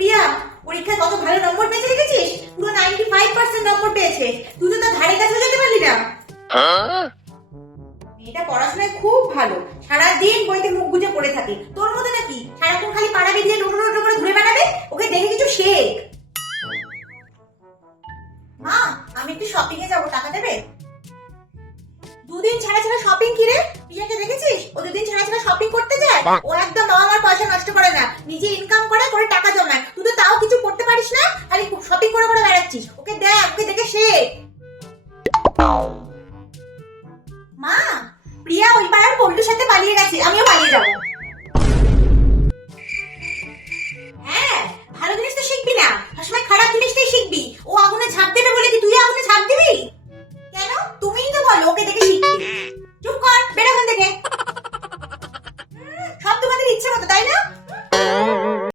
প্রিয়া পরীক্ষায় কত ভালো নম্বর পেয়েছে দেখেছিস? পুরো 95% নম্বর পেয়েছে। তুই তো তার ধারে কাছেও যেতে পারলি না। মেয়েটা পড়াশোনায় খুব ভালো, সারাদিন বইতে মুখ গুজে পড়ে থাকে। তোর মতো নাকি সারাক্ষণ খালি পাড়া বেরিয়ে টোটো টোটো করে ঘুরে বেড়াবে? ওকে দেখে কিছু শেখ। মা, আমি একটু শপিং এ যাবো, টাকা দেবে? দুদিন ছাড়া ছাড়া শপিং? কি রে, প্রিয়াকে দেখেছিস? ও দুদিন ছাড়া ছাড়া শপিং করতে যায়। ও একদম বাবা মার পয়সা নষ্ট করে না, নিজে ইনকাম